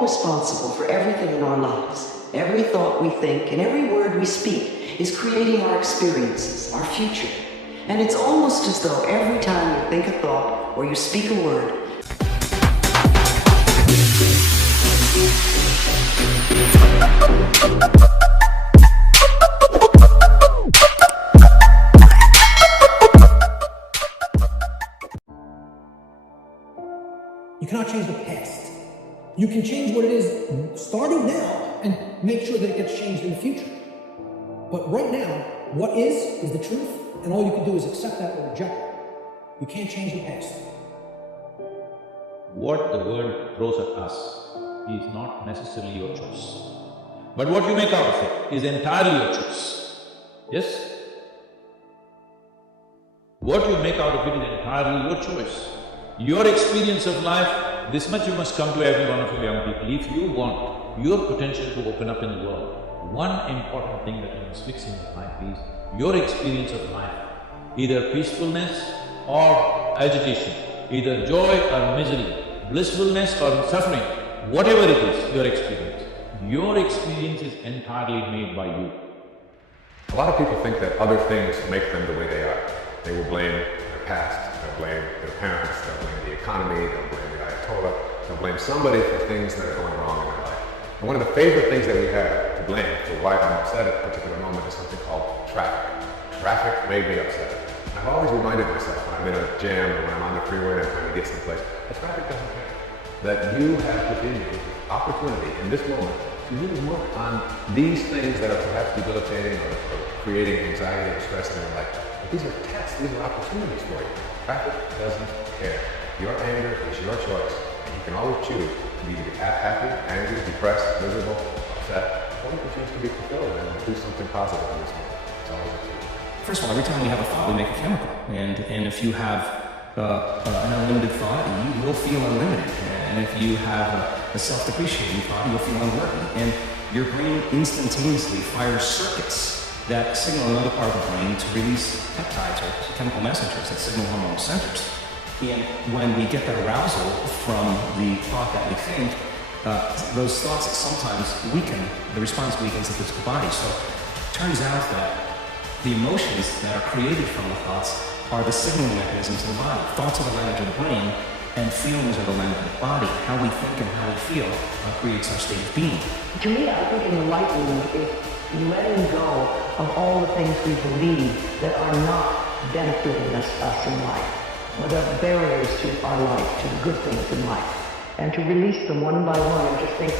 all responsible for everything in our lives. Every thought we think and every word we speak is creating our experiences, our future. And it's almost as though every time you think a thought or you speak a word, you cannot change the past. You can change what it is starting now and make sure that it gets changed in the future. But right now, what is the truth, and all you can do is accept that or reject it. You can't change the past. What the world throws at us is not necessarily your choice. But what you make out of it is entirely your choice. Yes? What you make out of it is entirely your choice. Your experience of life, this much you must come to every one of you young people. If you want your potential to open up in the world, one important thing that you must fix in your life is your experience of life, either peacefulness or agitation, either joy or misery, blissfulness or suffering, whatever it is, your experience is entirely made by you. A lot of people think that other things make them the way they are. They will blame their past, they'll blame their parents, they'll blame the economy, they'll blame the Ayatollah, they'll blame somebody for things that are going wrong in their life. And one of the favorite things that we have to blame for why I'm upset at a particular moment is something called traffic. Traffic made me upset. I've always reminded myself when I'm in a jam or when I'm on the freeway and I'm trying to get someplace, that traffic doesn't care. That you have within you the opportunity in this moment to really work on these things that are perhaps debilitating or creating anxiety or stress in your life. But these are tests, these are opportunities for you. Traffic doesn't care. Your anger is your choice. And you can always choose to be happy, angry, depressed, miserable, upset, or you can choose to be fulfilled and do something positive in this moment. It's always up to you. First of all, every time we have a thought, we make a chemical. And if you have an unlimited thought, you will feel unlimited. And if you have a self-depreciating thought, you'll feel unworthy. And your brain instantaneously fires circuits that signal another part of the brain to release peptides or chemical messengers that signal hormonal centers. And when we get that arousal from the thought that we think, those thoughts sometimes weaken, the response weakens the physical body. So it turns out that the emotions that are created from the thoughts are the signaling mechanisms in the body. Thoughts are the language of the brain, and feelings are the language of the body. How we think and how we feel creates our state of being. to me, I think enlightenment is letting go of all the things we believe that are not benefiting us in life, or that are barriers to our life, to the good things in life, and to release them one by one and just think,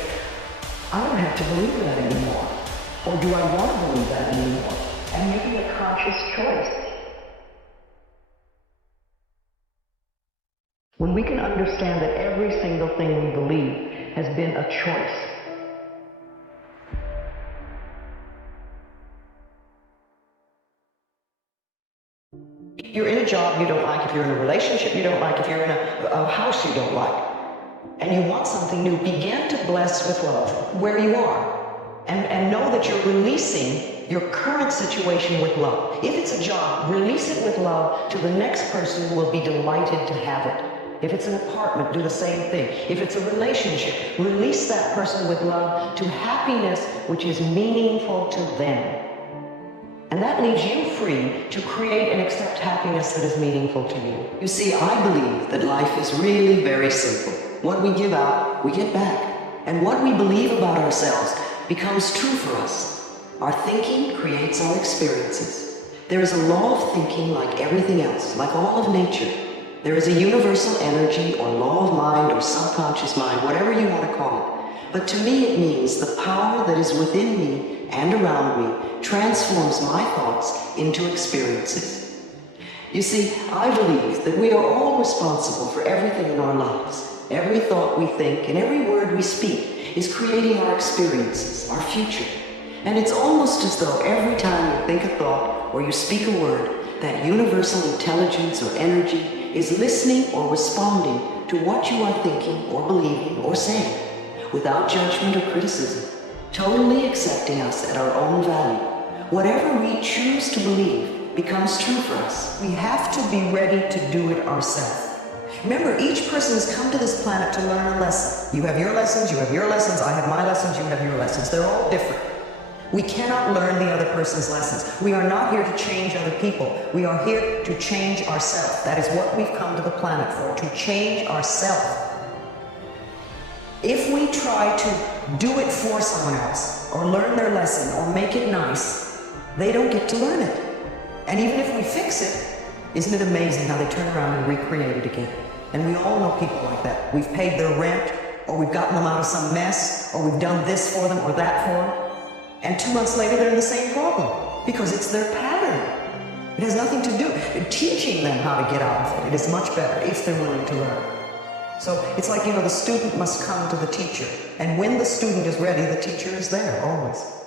I don't have to believe that anymore, or do I want to believe that anymore? And making a conscious choice. When we can understand that every single thing we believe has been a choice. You're in a job you don't like, if you're in a relationship you don't like, if you're in a house you don't like, and you want something new, begin to bless with love where you are. And know that you're releasing your current situation with love. If it's a job, release it with love to the next person who will be delighted to have it. If it's an apartment, do the same thing. If it's a relationship, release that person with love to happiness which is meaningful to them. And that leaves you free to create and accept happiness that is meaningful to you. You see, I believe that life is really very simple. What we give out, we get back. And what we believe about ourselves becomes true for us. Our thinking creates our experiences. There is a law of thinking like everything else, like all of nature. There is a universal energy or law of mind or subconscious mind, whatever you want to call it. But to me it means the power that is within me and around me transforms my thoughts into experiences. You see, I believe that we are all responsible for everything in our lives. Every thought we think and every word we speak is creating our experiences, our future. And it's almost as though every time you think a thought or you speak a word, that universal intelligence or energy is listening or responding to what you are thinking or believing or saying, without judgment or criticism, totally accepting us at our own value. Whatever we choose to believe becomes true for us. We have to be ready to do it ourselves. Remember, each person has come to this planet to learn a lesson. You have your lessons, you have your lessons, I have my lessons, you have your lessons. They're all different. We cannot learn the other person's lessons. We are not here to change other people. We are here to change ourselves. That is what we've come to the planet for, to change ourselves. If we try to do it for someone else, or learn their lesson, or make it nice, they don't get to learn it. And even if we fix it, isn't it amazing how they turn around and recreate it again? And we all know people like that. We've paid their rent, or we've gotten them out of some mess, or we've done this for them or that for them. And 2 months later, they're in the same problem, because it's their pattern. It has nothing to do. Teaching them how to get out of it, it is much better if they're willing to learn. So it's like, the student must come to the teacher. And when the student is ready, the teacher is there, always.